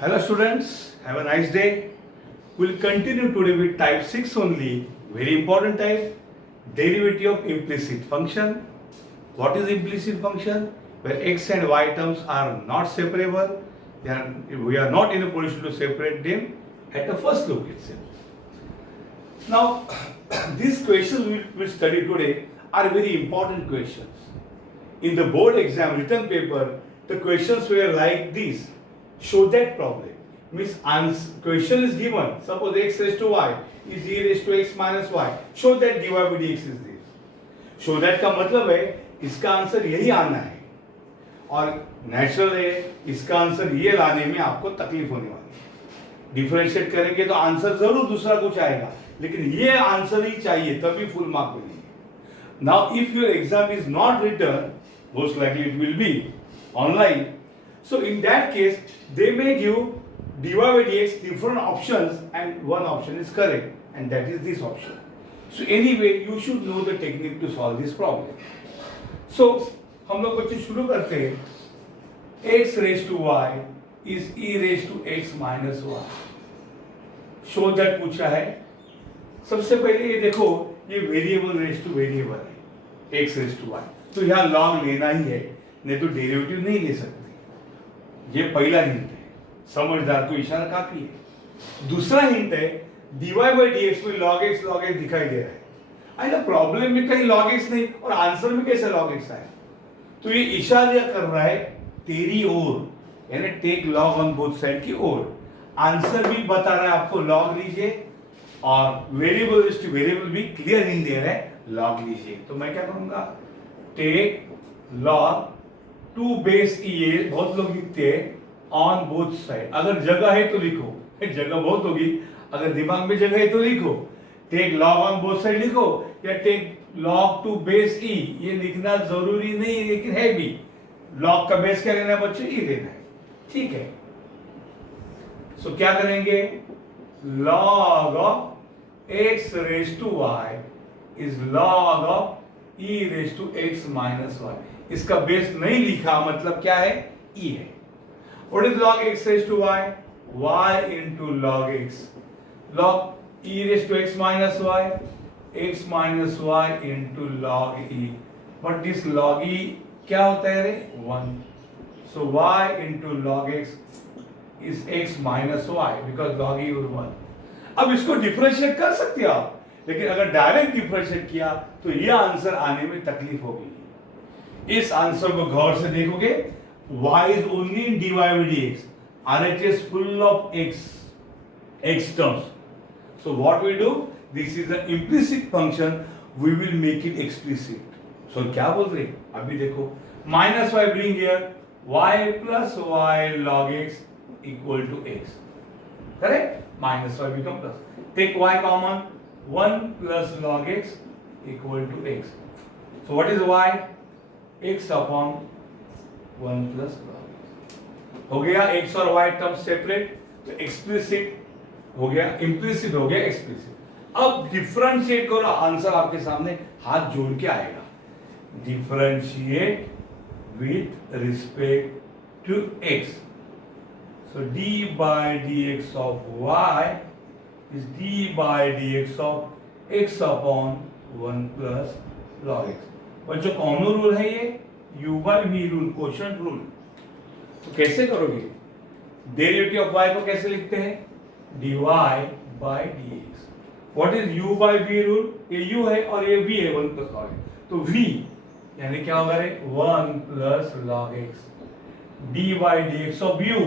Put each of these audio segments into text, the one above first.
Hello students, have a nice day. We'll continue today with type 6 only, very important type, derivative of implicit function. What is implicit function? Where x and y terms are not separable, we are not in a position to separate them at the first look itself. Now, these questions we will study today are very important questions. In the board exam written paper, the questions were like this. Show that problem. Means question is given. Suppose x raised to y is e raised to x minus y. Show that dy by dx is this. Show that का मतलब है इसका answer यही आना है और natural है इसका आंसर ये लाने में आपको तकलीफ होने वाली है. डिफरेंशिएट करेंगे तो आंसर जरूर दूसरा कुछ आएगा लेकिन ये आंसर ही चाहिए तभी फुल मार्क मिलेंगे. Now if your exam is not return most likely it will be online. So in that case, they may give dy by dx different options and one option is correct and that is this option. So anyway, you should know the technique to solve this problem. So हम लोग बच्चे शुरू करते हैं. x raised to y is e raised to x minus y. Show that पूछा है. सबसे पहले ये देखो ये वेरिएबल रेस्ट टू वेरिएबल है x raised to y. तो यहाँ लॉग लेना ही है नहीं तो डेरिवेटिव नहीं ले सकते. ये पहला हिंट है. समझदार को इशारा काफी है. दूसरा हिंट है dy by dx में log x दिखाई दे रहा है. आई ना प्रॉब्लम में कहीं log x नहीं और आंसर में कैसे log x आया. तो ये इशारा कर रहा है तेरी ओर यानी take log on both side की ओर. आंसर भी बता रहा है आपको log लीजिए और वेरिएबल इज टू वेरिएबल भी क्लियर हिंट दे रहा है log लीजिए. तो मैं क्या करूंगा टेक log 2 बेस e बहुत लोग लिखते हैं ऑन बोथ साइड. अगर जगह है तो लिखो जगह बहुत होगी अगर दिमाग में जगह है तो लिखो take log on both side लिखो या टेक log 2 बेस e. ये लिखना जरूरी नहीं लेकिन है भी. log का बेस क्या लेना है बच्चे e लेना है. ठीक है. सो क्या करेंगे log of x raise to y is log of e raise to x minus y. इसका बेस नहीं लिखा मतलब क्या है e है. What is log x raised to y? Y into log x. Log e raised to x minus y. X minus y into log e. But this log e क्या होता है रे 1. So y into log x is x minus y because log e was 1. अब इसको differentiate कर सकते हो आप लेकिन अगर डायरेक्ट डिफरेंशिएट किया तो ये आंसर आने में तकलीफ होगी. इस आंसर को गौर से देखोगे y is only in dy by dx and it is full of x terms. So what we do, this is an implicit function, we will make it explicit. So क्या बोल रहे अभी देखो minus y bring here y plus y log x equal to x. Correct? Minus y become plus. Take y common 1 plus log x equal to x. So what is y? x upon 1 plus log x. हो गया x और y term separate तो explicit हो गया implicit हो गया explicit. अब differentiate करो आंसर आपके सामने हाथ जोड़ के आएगा. Differentiate with respect to x. So d by dx of y is d by dx of x upon 1 plus log x. बच्चों कॉमन रूल है ये u by v rule quotient rule. तो कैसे करोगे डेरिवेटिव ऑफ y को कैसे लिखते हैं dy by dx. What is u by v rule. ये u है और ये v है 1 plus log x. तो v यानी क्या होगा रे 1 plus log x d by dx of u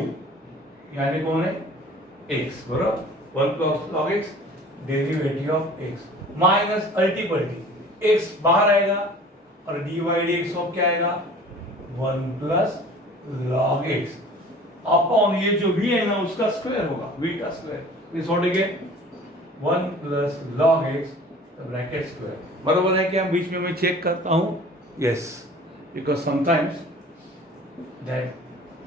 यानी कौन है x बराबर 1 plus log x derivative of x minus अल्टीपल्टी x बाहर आएगा और dy dx ऑफ क्या आएगा 1 plus log x अपॉन ये जो v है ना उसका स्क्वायर होगा v का square is what again 1 plus log x bracket square. बराबर है क्या. बीच में मैं चेक करता हूं. Yes because sometimes that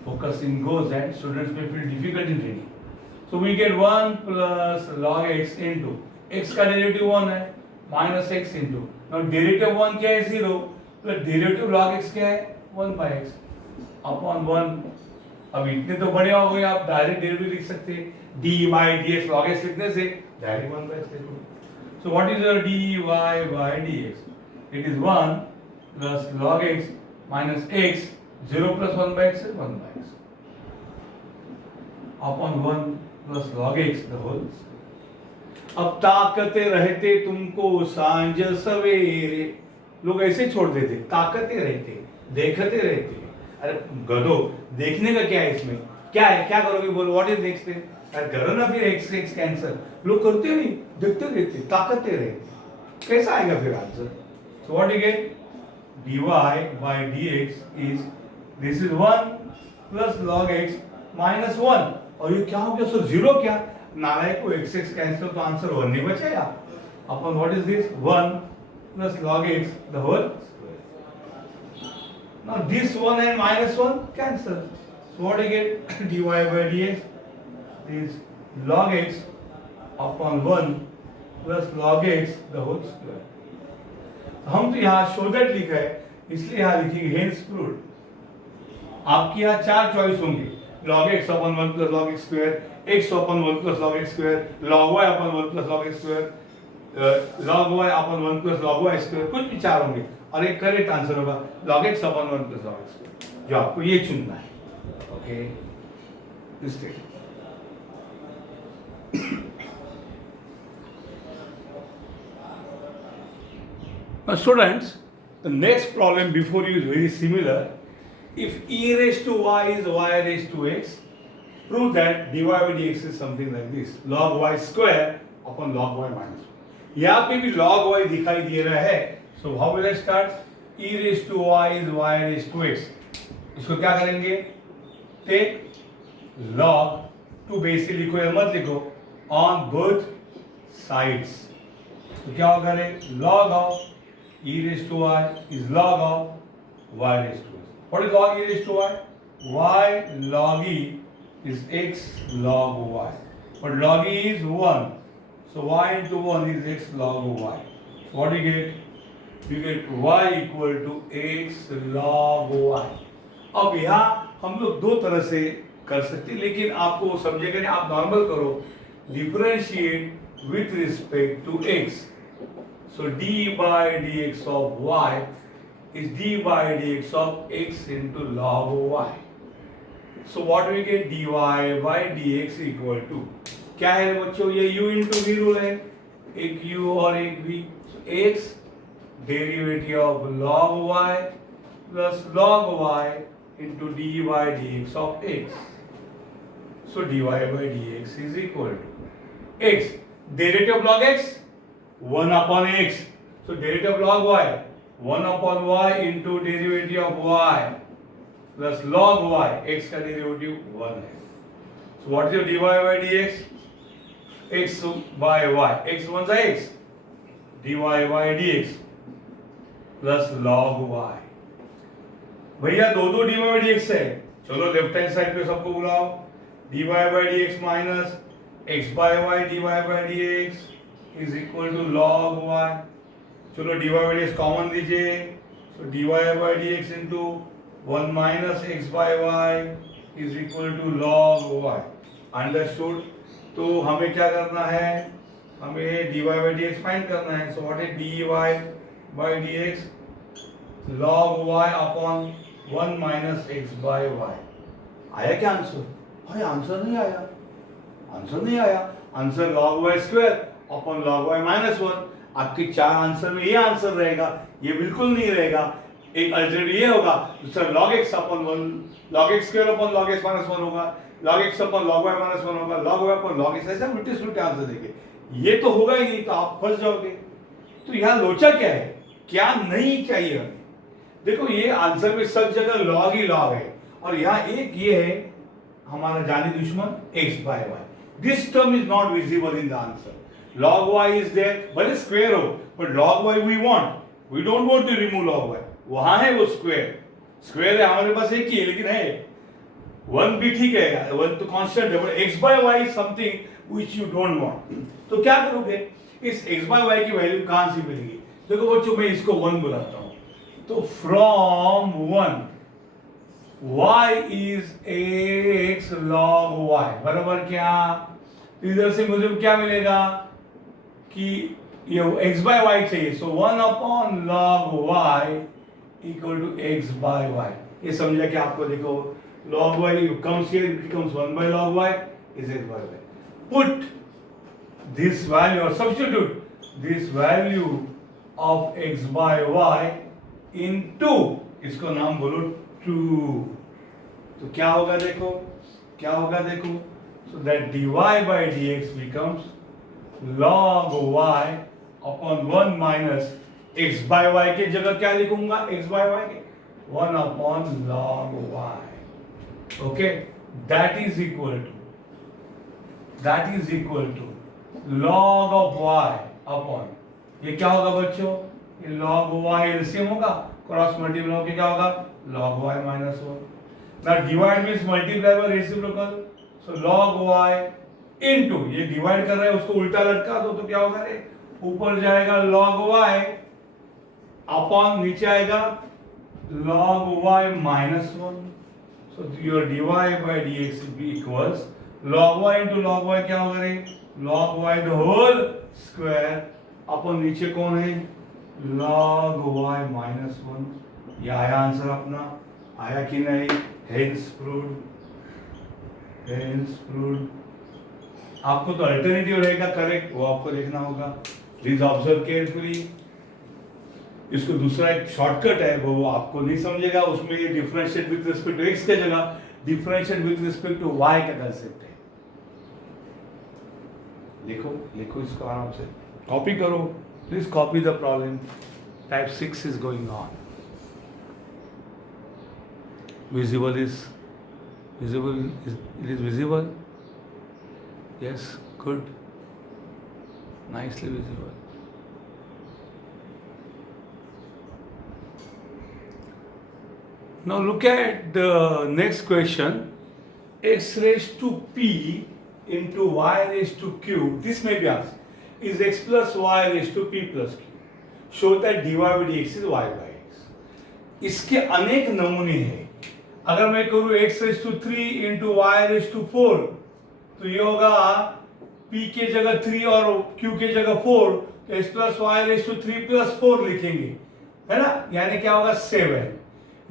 focusing goes and students में feel difficult in reading. So we get 1 plus log x into x का डेरिवेटिव 1 है minus x into now derivative 1 क्या है 0 प्लस डेरिवेटिव log x क्या है 1 by x upon 1 अब इतने तो बड़े हो गए, आप डायरेक्ट डेरिवेटिव लिख सकते हैं, dy by dx log x लिखने से डायरेक्ट 1 by x लिख लो. So what is your dy by dx? It is 1 plus log x minus x, 0 plus 1 by x is 1 by x upon 1 plus log x the whole. अब ताकते रहते तुमको सांझ सवेरे, लोग ऐसे छोड़ देते, ताकते रहते, देखते रहते. अरे गधो, देखने का क्या है इसमें, क्या है, क्या करोगे बोलो, व्हाट इज नेक्स्ट? अरे करो ना फिर x x कैंसिल. लोग करते नहीं, देखते रहते, ताकते रहते, कैसा आएगा फिर answer? So what you get? dy by dx is, this is 1 plus log x minus 1. और ये क्या हो गया सर, जीरो क्या? नारायण को x x कैंसिल तो आंसर 1 नहीं बचेगा. अपन what is this, 1 plus log x the whole. Now this 1 and minus 1 cancel. So what do you get? dy by dx is log x upon 1 plus log x the whole square. हम तो यहाँ show that लिखा है, इसलिए यहाँ लिखेंगे hence proved. आपकी यहाँ 4 चॉइस होंगे, log x upon 1 plus log x square, x upon 1 plus log x square, log y upon 1 plus log x square, log y upon 1 plus log y square, कुछ भी 4 होंगे और एक करेक्ट आंसर होगा log x upon 1 plus log x square, जो आपको ये चुनना है. Okay, Now students, the next problem before you is very similar. If e raised to y is y raised to x, prove that dy by dx is something like this, log y square upon log y minus 1. यहाँ पे भी log y दिखाई दे रहा है. So how will I start? e raised to y is y raised to x. इसको क्या करेंगे? Take log to base लिखो या मत लिखो, on both sides. तो क्या होगा रे? Log of e raised to y is log of y raised to x. What is log e raised to y? Y log e is x log y. But log e is 1. So y into 1 is x log y. So what do you get? You get y equal to x log y. अब यहाँ हम लोग दो तरह से कर सकते हैं, लेकिन आपको समझेगा नहीं, आप नॉर्मल करो. Differentiate with respect to x. So d by dx of y is d by dx of x into log y. So what we get? dy by dx equal to, क्या है बच्चों, ये u into v रूल है, एक u और एक v. So x derivative of log y plus log y into dy by dx of x. So dy by dx is equal to x derivative of log x 1 upon x. So derivative of log y 1 upon y into derivative of y plus log y, x का derivative 1 है. So what is your dy by dx? x by y, x 1 is x, dy by dx plus log y. भैया दो dy by dx है, चलो left hand side पे सबको बुलाओ. dy by dx minus x by y dy by dx is equal to log y. चलो dy by dx common लीजिए. So dy by dx into 1 minus x by y is equal to log y. Understood? तो हमें क्या करना है? हमें dy by dx find करना है. So what is dy by dx? log y upon 1 minus x by y. आया क्या आंसर? भाई आंसर नहीं आया. आंसर नहीं आया. Answer log y square upon log y minus 1. आपके 4 आंसर में ये आंसर रहेगा, ये बिल्कुल नहीं रहेगा. एक अल्टरनेटिव ये होगा, दूसरा log x upon 1, log x square upon log x minus 1 होगा, log x upon log y minus 1 होगा, log y upon log x. ऐसा उल्टे सुलटे आंसर देंगे. ये तो होगा ही नहीं, तो आप फंस जाओगे. तो यहाँ लोचा क्या है, क्या नहीं चाहिए हमें? देखो ये आंसर में सब जगह log ही log है, और यहाँ एक ये है हमारा जानी दुश्मन x by y. This term is not visible in the answer. Log y is there, भले स्क्वायर हो, but log y we want. We don't want to remove log y. वहाँ है वो स्क्वायर. स्क्वायर है हमारे पास एक ही है, लेकिन है 1 भी ठीक है, 1 तो कांस्टेंट है, but x by y is something which you don't want. तो क्या करोगे? इस x by y की वैल्यू कहाँ से मिलेगी? देखो बच्चों, मैं इसको 1 बुलाता हूँ. तो from 1 y is x log y बराबर क्या? इधर से मुझे क्या मिलेगा कि ये x बाय y चाहिए, so 1 log y equal to x by y। ये समझा कि आपको देखो log y comes here, it becomes 1 by log y is x by y. Put this value or substitute this value of x by y into, इसको नाम बोलो 2। तो क्या होगा देखो, क्या होगा देखो, so that dy by dx becomes log y upon 1 minus x by y के जगह क्या लिखूंगा, x by y के 1 upon log y। Okay, that is equal to log of y upon, ये क्या होगा बच्चों, ये log y एलसीएम होगा, क्रॉस मल्टीप्लाई होकर क्या होगा log y minus 1। now divide means multiply by reciprocal, so log y into, ये डिवाइड कर रहे हैं उसको उल्टा लटका दो तो क्या होगा रे, ऊपर जाएगा log y अपॉन नीचे आएगा log y minus 1। so your dy by dx equals log y into log y क्या होगा रे, log y the whole square upon नीचे कौन है log y minus 1। ये आया आंसर अपना, आया कि नहीं, hence proved। आपको तो अल्टरनेटिव रहेगा करेक्ट, वो आपको देखना होगा, प्लीज ऑब्जर्व केयरफुली। इसको दूसरा एक शॉर्टकट है, वो आपको नहीं समझेगा, उसमें ये differentiate with respect to x के जगह differentiate with respect to y का कंसेप्ट है। लिखो इसको आराम से, कॉपी करो, please copy the problem. Type 6 is going on. Visible, it is visible? Yes, good, nicely visible। now look at the next question, x raised to p into y raised to q, this may be asked, is x plus y raised to p plus q, show that dy by dx is y by x। इसके अनेक नमूने हैं। अगर मैं करूं x raise to 3 into y raise to 4, तो ये होगा p के जगह 3 और q के जगह 4, तो x plus y raise to 3 plus 4 लिखेंगे, है ना, यानी क्या होगा 7।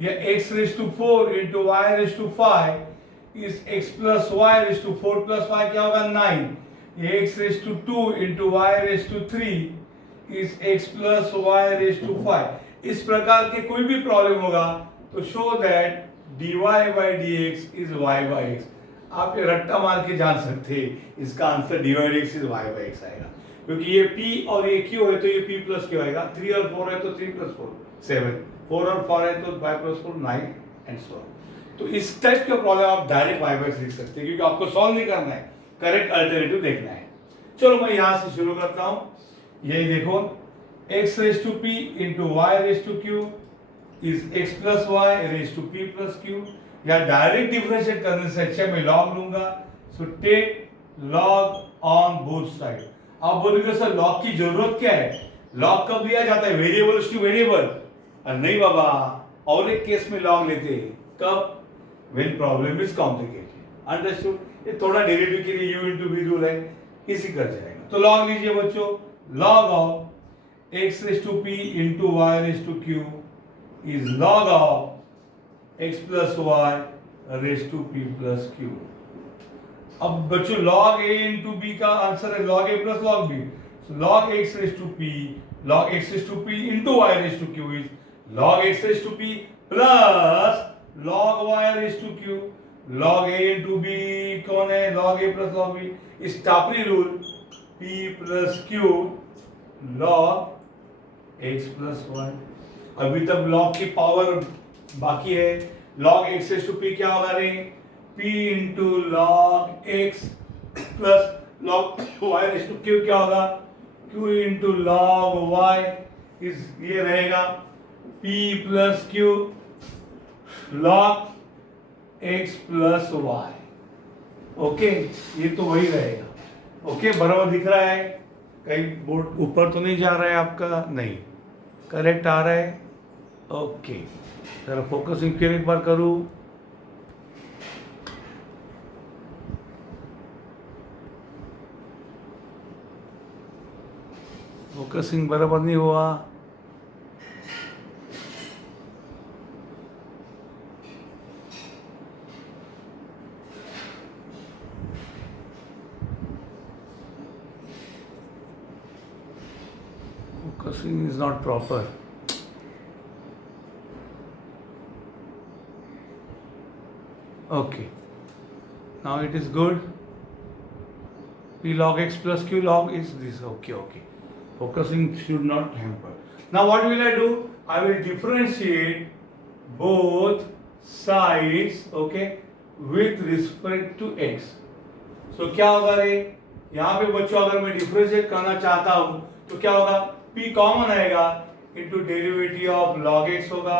या x raise to 4 into y raise to 5 is x plus y raise to 4 plus 5 क्या होगा 9। ये x raise to 2 into y raise to 3 is x plus y raise to 5। इस प्रकार के कोई भी प्रॉब्लम होगा तो show that dy by dx is y by x। आप ये रट्टा मार के जान सकते हैं, इसका answer dy by dx is y by x आएगा, क्योंकि ये p और ये q है तो ये p प्लस q आएगा, 3 और 4 है तो 3 प्लस 4 7, 4 और 4 है तो 5 प्लस 4 9 एंड सो ऑन। तो इस टाइप का प्रॉब्लम आप डायरेक्ट y by x लिख सकते हैं, क्योंकि आपको सॉल्व नहीं करना है, करेक्ट अल्टरनेटिव देखना है। चलो मैं यहाँ से शुरू करता हूँ। यही देखो, x raise to p into y raise to q is x plus y raised to p plus q, या डायरेक्ट डिफरेंशिएट करने से अच्छा मैं log लूंगा, so take log on both side. आप बोलोगे सर log की जरूरत क्या है, log कब लिया जाता है, वेरिएबल टू वेरिएबल? अरे नहीं बाबा, और एक केस में log लेते हैं, कब, when problem is complicated. Understood? ये थोड़ा डेरिवेटिव के लिए u into v रूल है, इसी कर जाएगा। तो log लीजिए बच्चों, log of x raise to p into y raise to q is log of x plus y raised to p plus q। अब बच्चों log a into b का आंसर है log a plus log b, so log x raised to p, log x raised to p into y raised to q is log x raised to p plus log y raised to q। log a into b कौन है, log a plus log b, इस टापरी rule p plus q log x plus y। अभी तक log की power बाकी है, log x raise to p क्या होगा रे, p into log x plus log y raise to q क्या होगा, q इंटू log y इस ये रहेगा p plus q log x plus y। Okay, ये तो वही रहेगा। ओके, बराबर दिख रहा है, कहीं बोर्ड ऊपर तो नहीं जा रहा है आपका, नहीं, करेक्ट आ रहा है। ओके, जरा फोकसिंग फिर एक बार करूँ, फोकसिंग बराबर नहीं हुआ। Focusing is not proper. Okay, now it is good. P log x plus q log is this. Okay. Focusing should not hamper. Now what will I do? I will differentiate both sides, okay, with respect to x. So क्या होगा रे? यहाँ पे बच्चों अगर मैं differentiate करना चाहता हूँ तो क्या होगा? p कॉमन आएगा into derivative of log x होगा,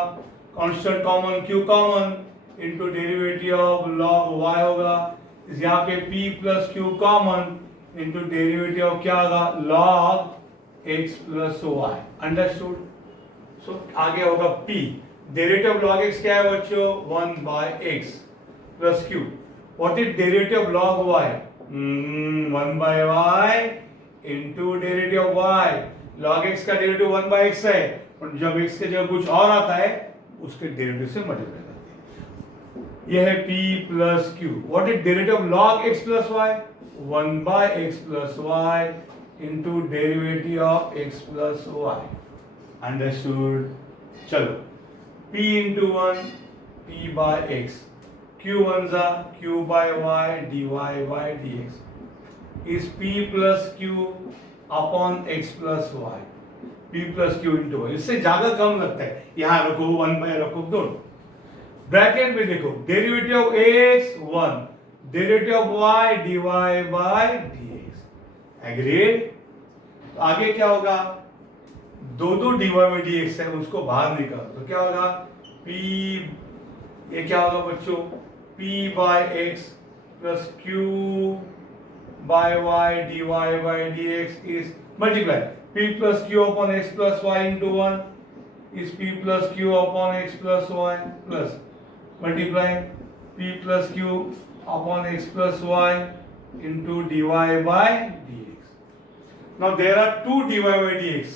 constant common q common into derivative of log y होगा, यहाँ पे p plus q common into derivative of क्या होगा? log x plus y। Understood? So आगे होगा p, derivative of log x क्या है बच्चों? 1 by x plus q। What is derivative of log y? 1 by y into derivative of y। log x का derivative 1 by x है, और जब x के जगह कुछ और आता है उसके डेरिवेटिव से मल्टीप्लाई करते हैं। यह है p plus q। What is derivative of log x plus y? 1 by x plus y into derivative of x plus y। Understood? चलो p into 1 p by x, q one जा q by y dy by dx is p plus q upon x plus y। p plus q into y, इससे ज्यादा कम लगता है, यहाँ रखो 1 bye रखो दोनों। ब्रैकेट में देखो derivative of x 1, derivative of y dy by dx। Agreed? तो आगे क्या होगा? दो dy बाय dx है, उसको बाहर निकाल तो क्या होगा? p, ये क्या होगा बच्चों? p by x plus q by y dy by dx is multiply p plus q upon x plus y into 1 is p plus q upon x plus y plus multiply p plus q upon x plus y into dy by dx। Now there are two dy by dx,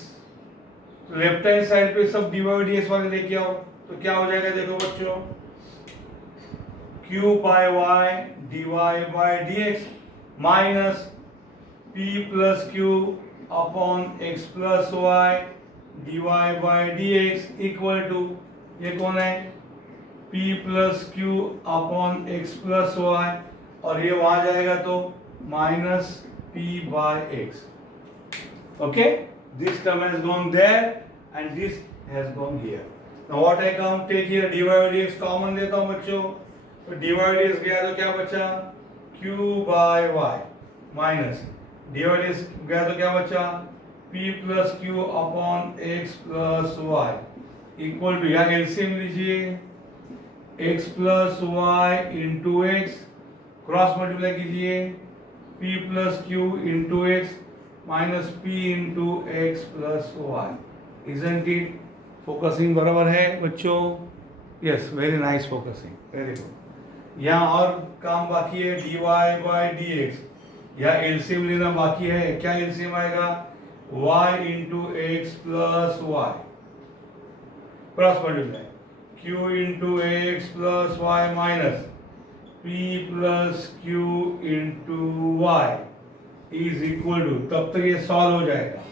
left hand side पे सब dy by dx वाले लेके आओ तो क्या हो जाएगा? देखो बच्चों, q by y dy by dx minus p plus q upon x plus y dy by dx equal to, ये कौन है? p plus q upon x plus y, और ये वहां जाएगा तो minus p by x। Okay, this term has gone there and this has gone here. Now what I come take here, dy by dx common लेता हूं बच्चों, तो dy by dx गया तो क्या बचा? q by y minus dy by dx गया तो क्या बचा? p plus q upon x plus y equal to, या एलसीएम लीजिए, x plus y into x, cross multiply कीजिए, p plus q into x minus p into x plus y। Isn't it? Focusing बराबर है बच्चों? Yes, very nice focusing, very good. यहाँ और काम बाकी है, dy बाय dx, या एलसीएम लेना बाकी है। क्या एलसीएम आएगा? y into x plus y, cross multiply q into x plus y minus p plus q into y is equal to, तब तक ये सॉल्व हो जाएगा,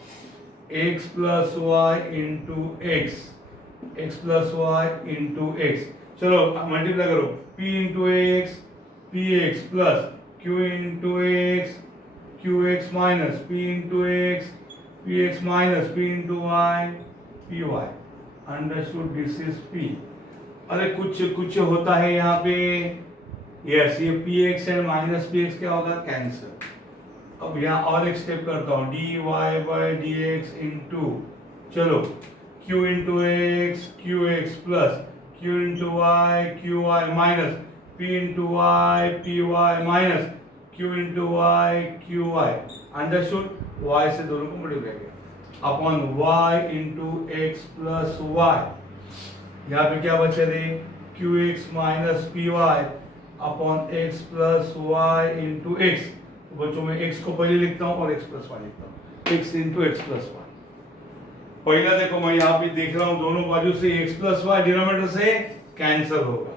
x plus y into x, x plus y into x. चलो multiply करो, p into x p x plus q into x q x minus p into x p x minus p into y p y. Understood? This is p। अरे कुछ होता है यहाँ पे, yes, ये P x and minus P x क्या होगा? Cancer. अब यहाँ और एक स्टेप करता हूँ, d y by d x into, चलो q into x q x plus q into y q y minus p into y p y minus q into y q y. Understood? y से दोनों को multiply किया upon y into x plus y. यहाँ पे क्या बचे थे? Q x minus p y upon x plus y into x. बच्चों में x को पहले लिखता हूँ और x प्लस वाई लिखता हूँ, x into x plus y. पहला देखो मैं यहाँ पे देख रहा हूँ दोनों बाजू से x प्लस वाई डिनोमिनेटर से कैंसिल होगा,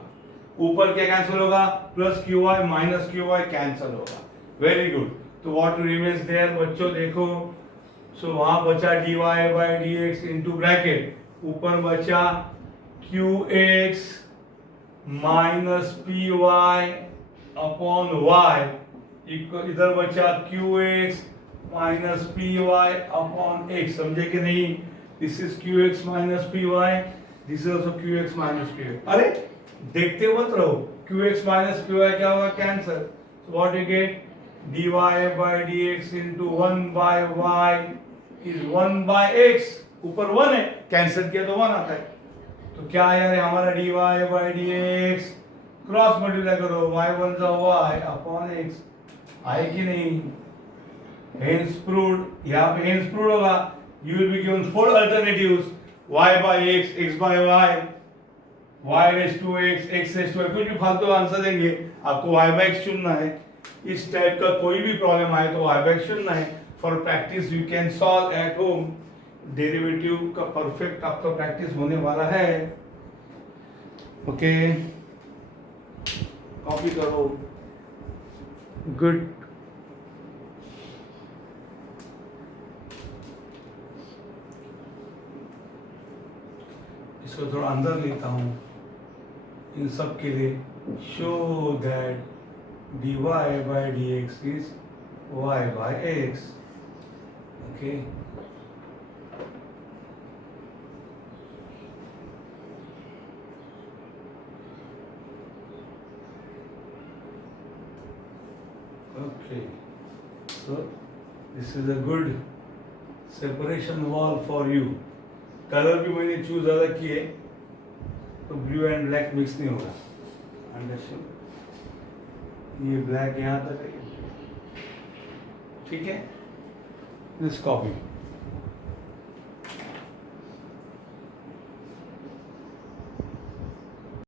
ऊपर क्या कैंसिल होगा, plus q y minus q y cancel होगा। Very good. तो व्हाट रिमेन्स देयर बच्चों देखो, सो वहां बचा dy by dx into bracket, ऊपर बचा qx minus p y upon y, इधर बचा qx minus p y upon x। समझे कि नहीं? This is qx minus p y, this is also qx minus p Y. अरे देखते मत रहो, qx माइनस पी वाई क्या होगा, cancer. So what you get, dy by dx into 1 by y is 1 by x, ऊपर 1 है, cancel किया तो 1 आता है। तो क्या है यार हमारा dy by dx, cross multiply करो, y1 जा y अपॉन x, आए कि नहीं? Hence proved, यहाँ पे hence proved होगा, you will be given 4 alternatives, y by x, x by y, y raised to x, x raised to y, कुछ भी फालतू आंसर देंगे, आपको y by x चुनना है। इस टाइप का कोई भी प्रॉब्लम आए तो y by x चुनना है। For practice you can solve at home, derivative का परफेक्ट आपका प्रैक्टिस होने वाला है। ओके, कॉपी करो। गुड। इसको थोड़ा अंदर लेता हूँ इन सब के लिए। Show that dy by dx is y by x. Okay. Okay. So this is a good separation wall for you. Colour भी मैंने चूज ज़्यादा किए तो ब्लू एंड ब्लैक मिक्स नहीं होगा। अंडरस्टैंड? ये ब्लैक यहाँ तक है, ठीक है? This copy